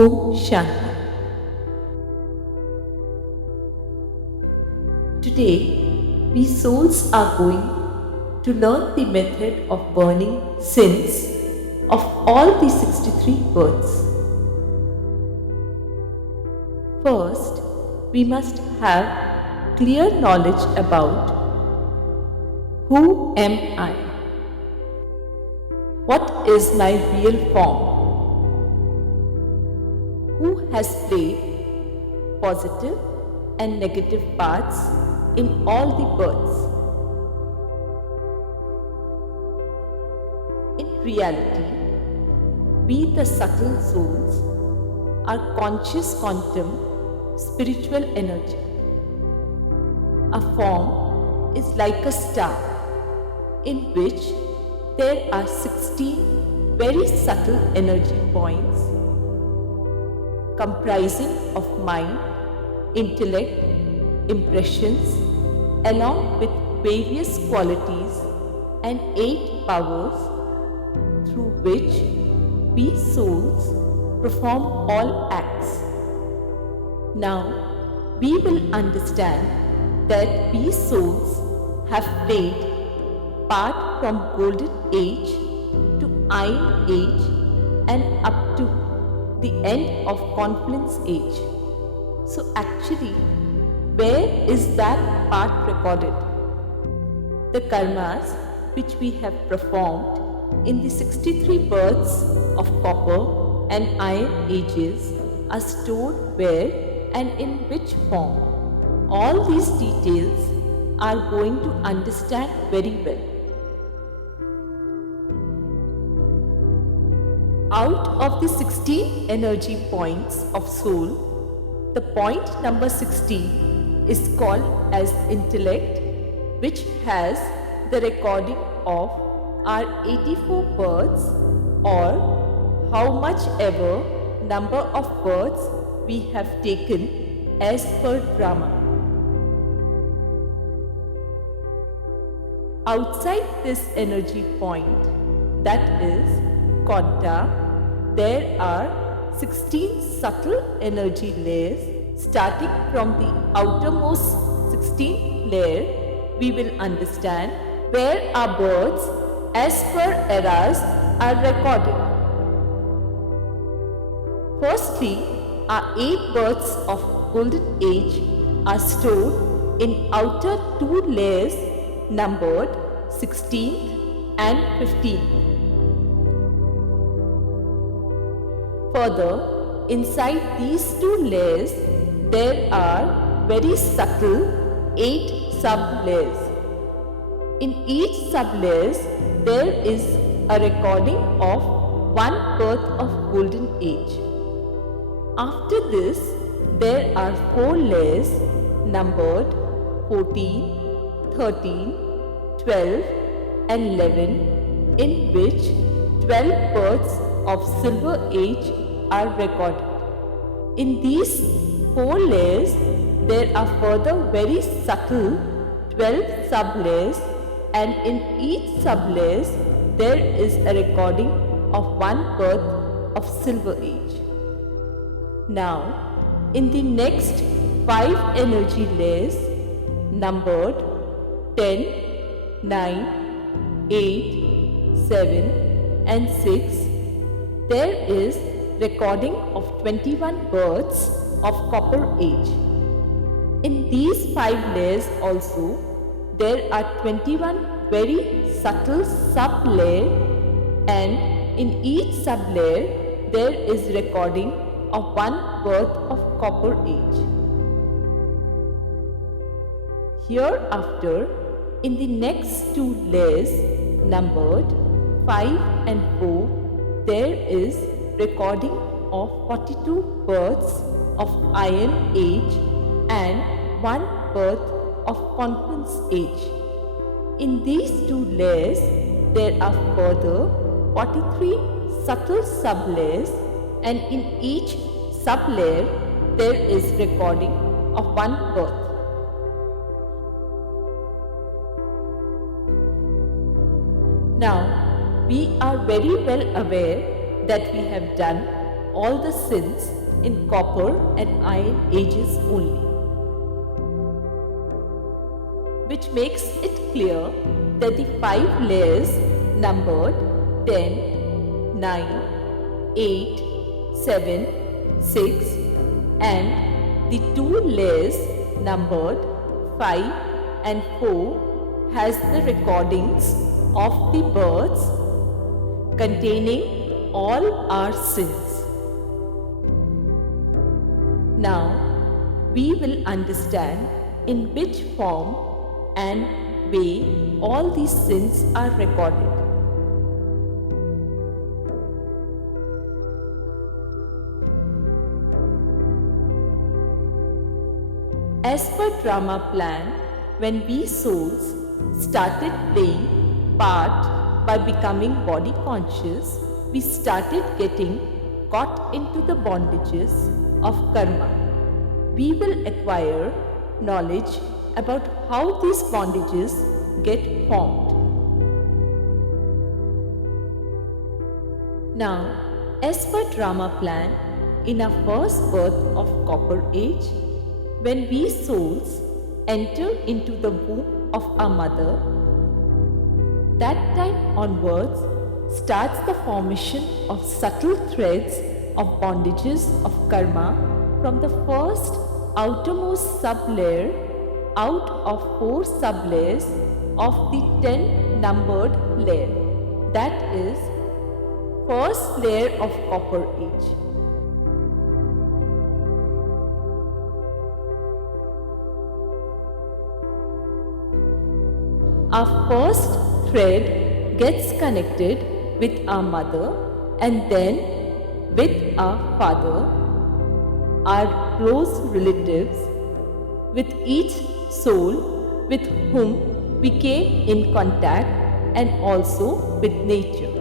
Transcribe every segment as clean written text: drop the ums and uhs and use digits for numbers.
Om Shanti. Today, we souls are going to learn the method of burning sins of all the 63 births. First, we must have clear knowledge about who am I? What is my real form? Who has played positive and negative parts in all the births? In reality, we the subtle souls are conscious quantum spiritual energy. A form is like a star in which there are 16 very subtle energy points comprising of mind, intellect, impressions, along with various qualities and 8 powers through which we souls perform all acts. Now, we will understand that we souls have played part from Golden Age to Iron Age and up to the end of Confluence Age. So actually, where is that part recorded? The karmas which we have performed in the 63 births of Copper and Iron Ages are stored where and in which form? All these details are going to understand very well. Out of the 16 energy points of soul, the point number 16 is called as intellect, which has the recording of our 84 births or how much ever number of births we have taken as per drama. Outside this energy point, that is Quanta, there are 16 subtle energy layers. Starting from the outermost 16th layer, we will understand where our births as per eras are recorded. Firstly, our 8 births of Golden Age are stored in outer 2 layers numbered 16th and 15th. Further, inside these 2 layers, there are very subtle 8 sub-layers. In each sub-layers, there is a recording of 1 birth of Golden Age. After this, there are 4 layers numbered 14, 13, 12 and 11, in which 12 births of Silver Age are recorded. In these 4 layers, there are further very subtle 12 sub-layers, and in each sub-layers, there is a recording of 1 birth of Silver Age. Now, in the next 5 energy layers, numbered 10, 9, 8, 7 and 6, there is recording of 21 births of Copper Age. In these 5 layers also, there are 21 very subtle sub-layer, and in each sub-layer, there is recording of 1 birth of Copper Age. Hereafter, in the next 2 layers, numbered 5 and 4, there is recording of 42 births of Iron Age and 1 birth of Confluence Age. In these 2 layers, there are further 43 subtle sub-layers, and in each sub-layer, there is recording of 1 birth. Now, we are very well aware that we have done all the sins in copper and iron ages only, which makes it clear that the 5 layers numbered 10, 9, 8, 7, 6 and the 2 layers numbered 5 and 4 has the recordings of the births containing all our sins. Now we will understand in which form and way all these sins are recorded. As per drama plan, when we souls started playing part by becoming body conscious, we started getting caught into the bondages of karma. We will acquire knowledge about how these bondages get formed. Now, as per drama plan, in our first birth of Copper Age, when we souls enter into the womb of our mother, that time onwards starts the formation of subtle threads of bondages of karma from the first outermost sub-layer out of 4 sub-layers of the 10 numbered layer. That is first layer of Copper Age. Our first thread gets connected with our mother and then with our father, our close relatives, with each soul with whom we came in contact, and also with nature.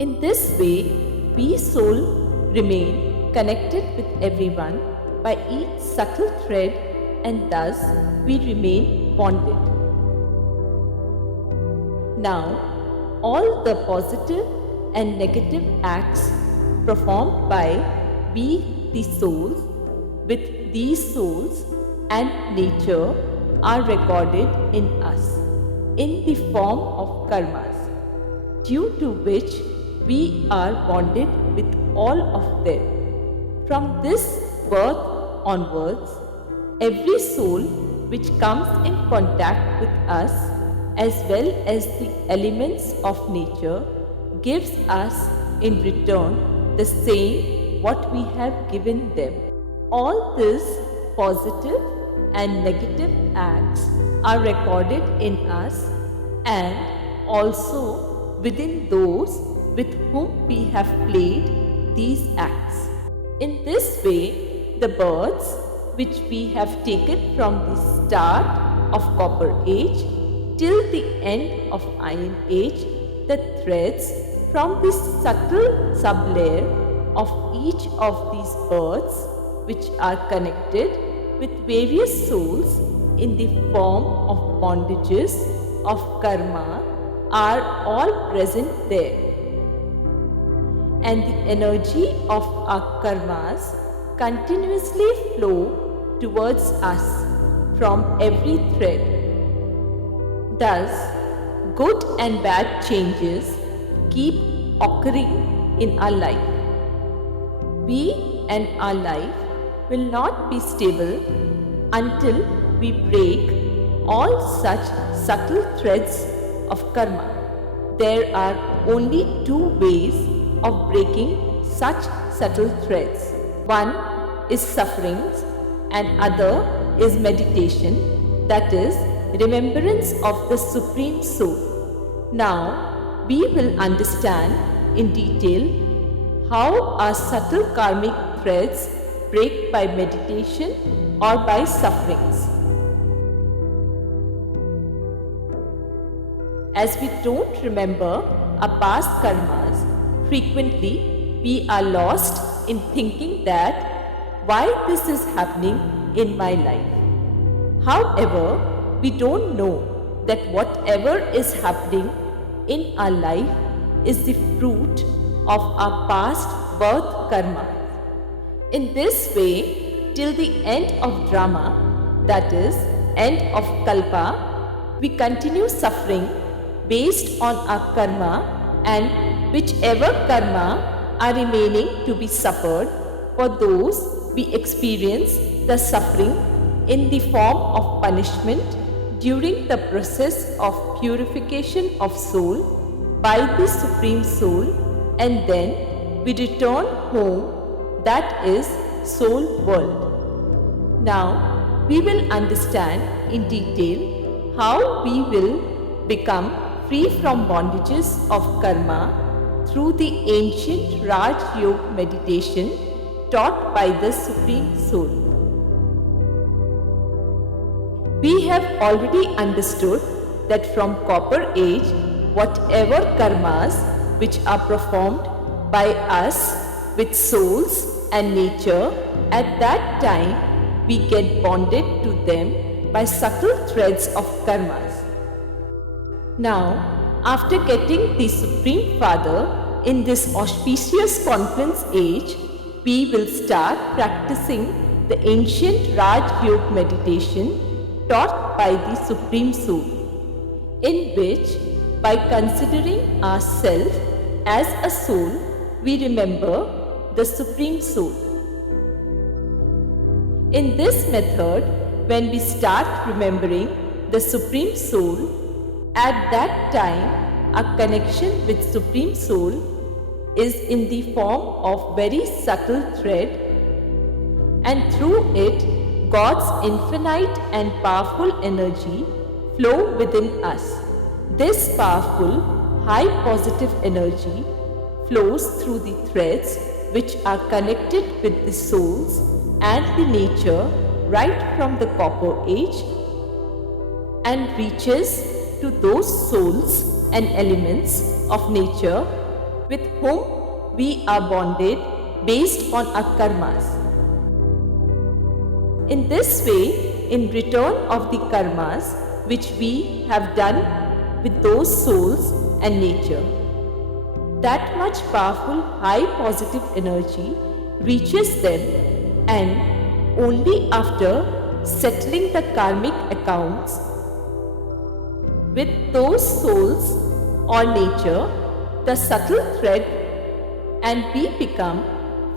In this way, we soul remain connected with everyone by each subtle thread, and thus we remain bonded. Now, all the positive and negative acts performed by we the souls with these souls and nature are recorded in us in the form of karmas, due to which we are bonded with all of them. From this birth onwards, every soul which comes in contact with us as well as the elements of nature gives us in return the same what we have given them. All these positive and negative acts are recorded in us and also within those with whom we have played these acts. In this way, the births which we have taken from the start of Copper Age till the end of Iron Age, the threads from this subtle sub-layer of each of these births which are connected with various souls in the form of bondages of karma are all present there. And the energy of our karmas continuously flow towards us from every thread. Thus, good and bad changes keep occurring in our life. We and our life will not be stable until we break all such subtle threads of karma. There are only 2 ways of breaking such subtle threads. One is sufferings and other is meditation, that is, remembrance of the Supreme Soul. Now, we will understand in detail how our subtle karmic threads break by meditation or by sufferings. As we don't remember our past karmas, frequently we are lost in thinking that why this is happening in my life. However, we don't know that whatever is happening in our life is the fruit of our past birth karma. In this way, till the end of drama, that is, end of kalpa, we continue suffering based on our karma, and whichever karma are remaining to be suffered, for those we experience the suffering in the form of punishment during the process of purification of soul by the Supreme Soul, and then we return home, that is soul world. Now we will understand in detail how we will become free from bondages of karma through the ancient Rajyog meditation taught by the Supreme Soul. We have already understood that from Copper Age, whatever karmas which are performed by us with souls and nature, at that time we get bonded to them by subtle threads of karmas. Now, after getting the Supreme Father in this auspicious conference age, we will start practicing the ancient Rajyog meditation taught by the Supreme Soul, in which, by considering ourselves as a soul, we remember the Supreme Soul. In this method, when we start remembering the Supreme Soul, at that time our connection with Supreme Soul is in the form of very subtle thread, and through it God's infinite and powerful energy flow within us. This powerful, high positive energy flows through the threads which are connected with the souls and the nature right from the Copper Age, and reaches to those souls and elements of nature with whom we are bonded based on our karmas. In this way, in return of the karmas which we have done with those souls and nature, that much powerful high positive energy reaches them, and only after settling the karmic accounts with those souls or nature, the subtle thread, and we become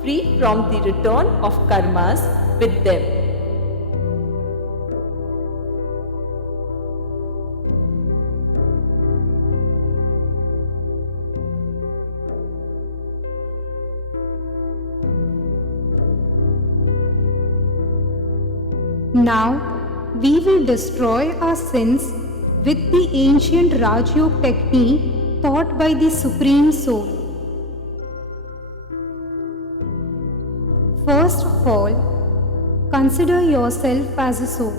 free from the return of karmas with them. Now, we will destroy our sins with the ancient Rajyog technique taught by the Supreme Soul. First of all, consider yourself as a soul,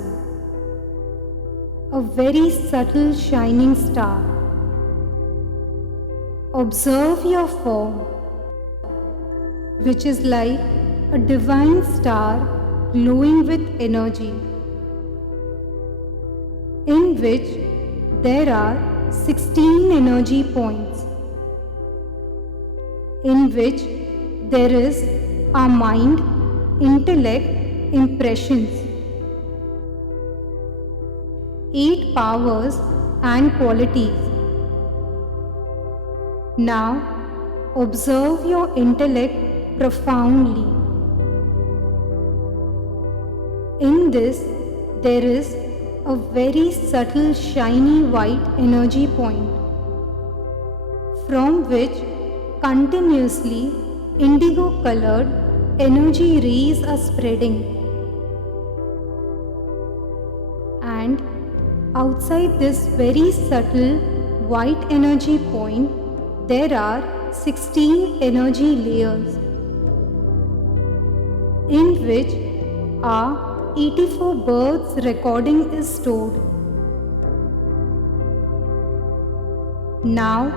a very subtle shining star. Observe your form, which is like a divine star glowing with energy, in which there are 16 energy points, in which there is our mind, intellect, impressions, 8 powers and qualities. Now, observe your intellect profoundly. In this, there is a very subtle shiny white energy point, from which continuously indigo colored energy rays are spreading. And outside this very subtle white energy point, there are 16 energy layers, in which are 84 births recording is stored. Now,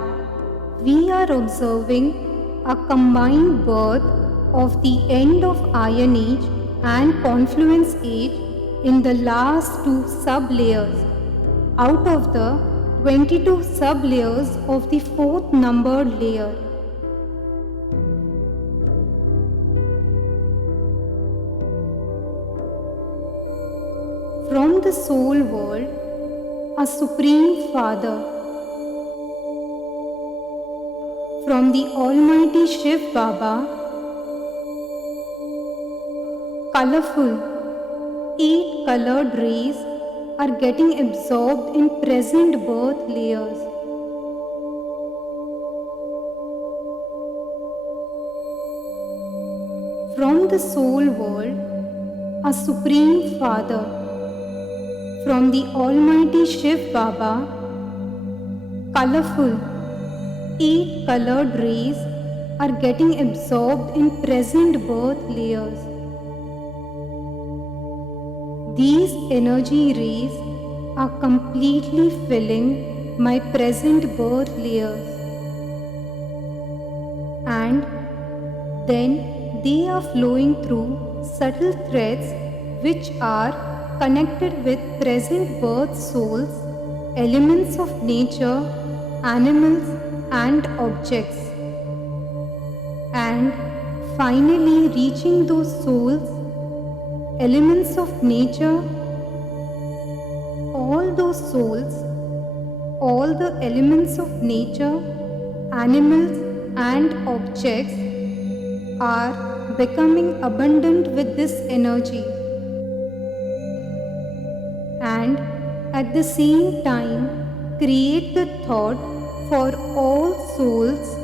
we are observing a combined birth of the end of Iron Age and Confluence Age in the last 2 sub-layers out of the 22 sub-layers of the 4th numbered layer. From the soul world, a Supreme Father. From the Almighty Shivbaba, colorful, 8-colored rays are getting absorbed in present birth layers. From the soul world, a Supreme Father. From the Almighty Shivbaba, colorful, 8-colored rays are getting absorbed in present birth layers. These energy rays are completely filling my present birth layers, and then they are flowing through subtle threads which are connected with present birth souls, elements of nature, animals and objects, and finally reaching those souls, elements of nature, all those souls, all the elements of nature, animals and objects are becoming abundant with this energy, and at the same time create the thought for all souls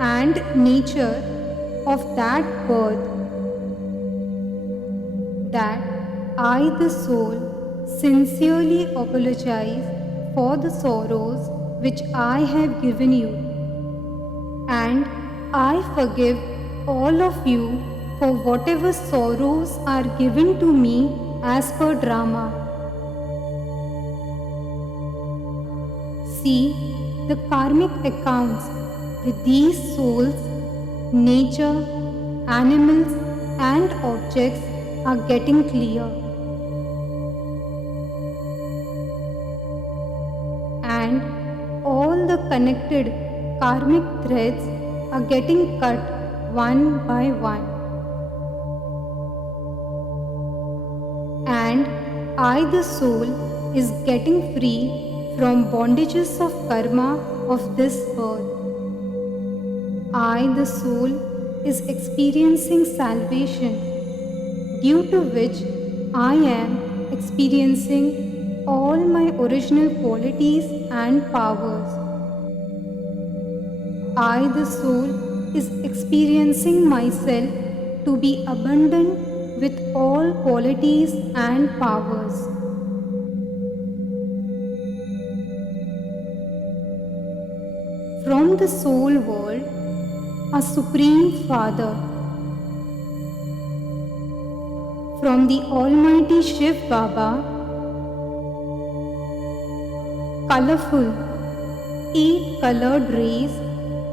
and nature of that birth, that I, the soul, sincerely apologize for the sorrows which I have given you, and I forgive all of you for whatever sorrows are given to me as per drama. See, the karmic accounts with these souls, nature, animals and objects are getting clear, and all the connected karmic threads are getting cut one by one, and I, the soul, is getting free from bondages of karma of this birth. I, the soul, is experiencing salvation, due to which I am experiencing all my original qualities and powers. I, the soul, is experiencing myself to be abundant with all qualities and powers. From the soul world, a Supreme Father. From the Almighty Shivbaba, colorful, 8-colored rays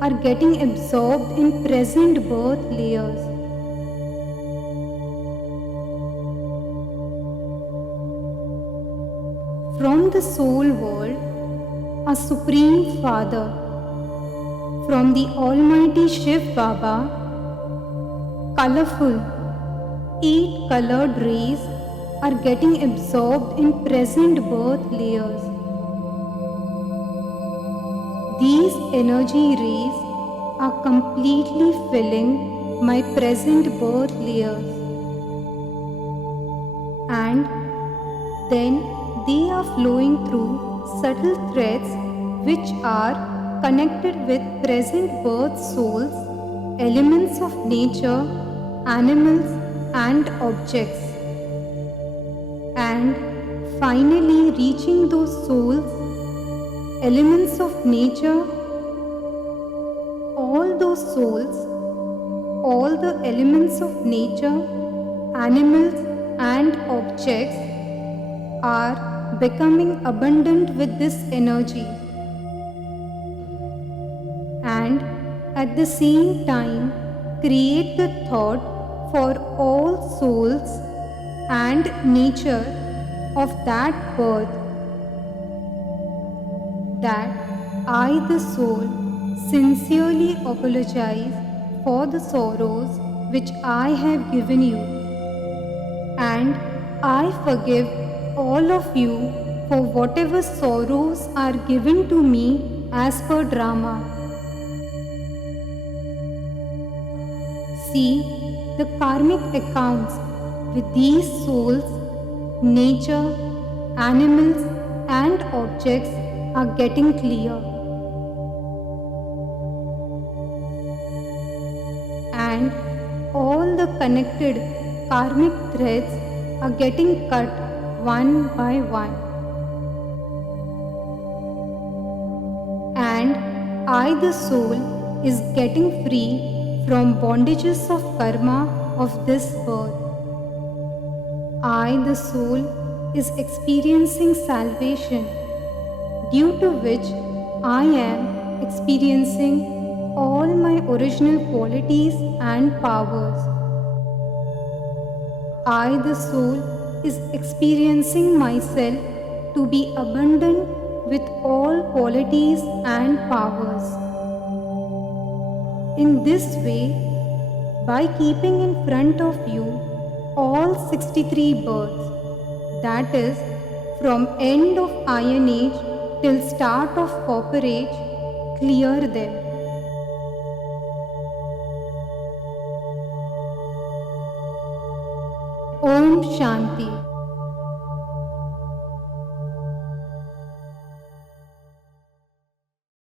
are getting absorbed in present birth layers. From the soul world, a Supreme Father. From the Almighty Shivbaba, colorful, 8-colored rays are getting absorbed in present birth layers. These energy rays are completely filling my present birth layers, and then they are flowing through subtle threads which are connected with present birth souls, elements of nature, animals and objects, and finally reaching those souls, elements of nature, all those souls, all the elements of nature, animals and objects are becoming abundant with this energy, and at the same time create the thought for all souls and nature of that birth, that I, the soul, sincerely apologize for the sorrows which I have given you, and I forgive all of you for whatever sorrows are given to me as per drama. See the karmic accounts with these souls, nature, animals and objects are getting clear. And all the connected karmic threads are getting cut one by one. And I, the soul, is getting free from bondages of karma of this birth. I, the soul, is experiencing salvation, due to which I am experiencing all my original qualities and powers. I, the soul, is experiencing myself to be abundant with all qualities and powers. In this way, by keeping in front of you all 63 births, that is, from end of Iron Age till start of Copper Age, clear them. Om Shanti.